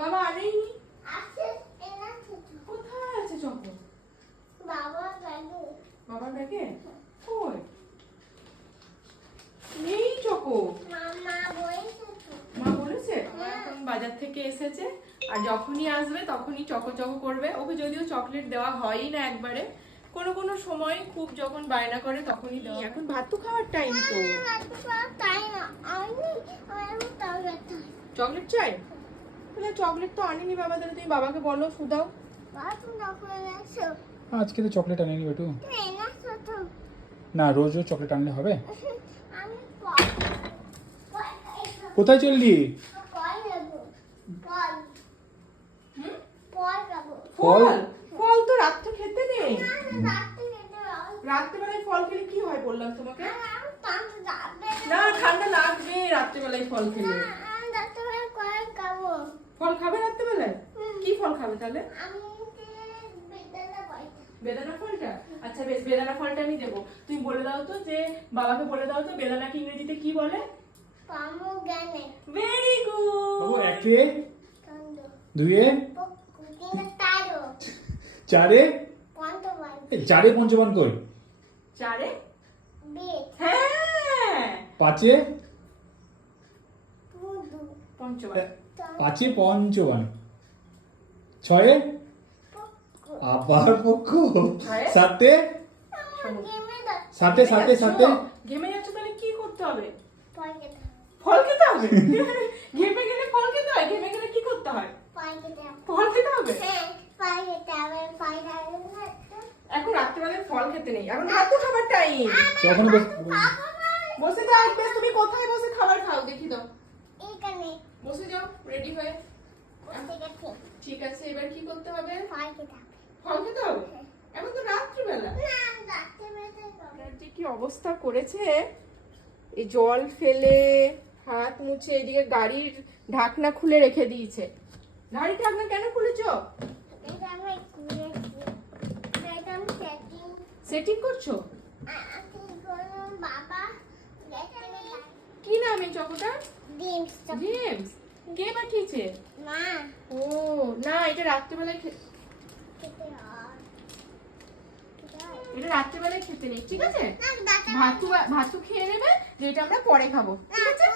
বাবা আনেইনি। আছে এনা ছোট কোথায় আছে চকো? বাবা ব্যাগে বাবার ব্যাগে? কই? নেই চকো। মামা বলেছে মা বলেছে মা এখন বাজার থেকে এসেছে আর যখনই আসবে তখনই চকো চকো করবে। ওকে যদিও চকলেট দেওয়া হয়ই না একবারে, কোনো কোনো সময় খুব যখন বায়না করে তখনই দেওয়া। এখন ভাত তো খাওয়ার টাইম তো। তাই না আমি তাও ব্যথা চকলেট চাই? তাহলে চকলেট তো আনিনি বাবা, তাহলে তুমি বাবাকে বলো শুধাও। বাবা তুমি ডক্টর দেখছো আজকে তো চকলেট আনিনি বেটু। এনা ছোট না, রোজ রোজ চকলেট আনলে হবে? আমি কোথায় চললি? কল নেব কল হুম? কল খাবো ফল? ফল তো রাত্রে খেতে নেই। না রাতে খেতে হবে রাত্রেবেলায় ফল খেলে কি হয় বললাম তোমাকে? আমি পাঁচ যাবে না ঠান্ডা লাগবে রাত্রেবেলায় ফল খেলে। আমি ডাক্তার কল খাবো ফল খাবে রাত্রেবেলায়? কি ফল খাবে তাহলে? আমি বিদ্যালয় পড়াই বেদানা ফলটা? আচ্ছা বেশ, বেদানা ফলটা আমি দেবো। তুমি বলে দাও তো যে, বাবাকে বলে দাও তো বেদানাকে ইংরেজিতে কি বলে? পমোগ্রানেট ভেরি বাবু, গুড। একে, কান্দ দুয়ে, কুকিং তারো চারে, পঞ্চবান চারে পঞ্চবান কই? চারে? বেট হ্যাঁ, পাঁচে, পুদু পঞ্চবার। পাঁচে পঞ্চবান, ছয়ে আবার পক্ষ, ছয়ে? সাতে, গেমে দাও সাতে সাতে সাতে, ঘেমে যাচ্ছ তাহলে কি করতে হবে? পয়কে দাও ফল খেতে হবে। ঘেমে গেলে ফল খেতে হয়, ঘেমে গেলে কি করতে হয়? পয়কে দাও ফল খেতে হবে। হ্যাঁ পয়কে দাও পয়কে এখন রাত্রেবেলায় ফল খেতে নেই, এখন ভাত তো খাবার টাইম। তখন বসে যাও, বেশ তুমি কোথায় বসে খাবার খাও দেখি দাও। এখানে বসে যাও রেডি হয়ে। ঠিক আছে ঠিক আছে, এবার কি করতে হবে? পয়কে দাও ফল খেতে হবে? এখন তো রাত্রিবেলা। না ডাক্তার বেতে আপনার যে কি অবস্থা করেছে, এই জল ফেলে হাত মুছে এদিকে গাড়ির ঢাকনা খুলে রেখে দিয়েছে। গাড়ির ঢাকনা কেন খুলেছো? এটা আমি খুলেছি এটা আমি সেটিং সেটিং করছো? বাবা কি নাম এই চকোটা? ডিম জেমস। কে পাঠিয়েছে? না ও না, এটা রাত্রিবেলায় খেতে হয় এটা রাত্রিবেলায় খেতে নেই, ঠিক আছে? না ডাক্তার ভাতু খেয়ে নেবে, যেটা আমরা পরে খাবো, ঠিক আছে?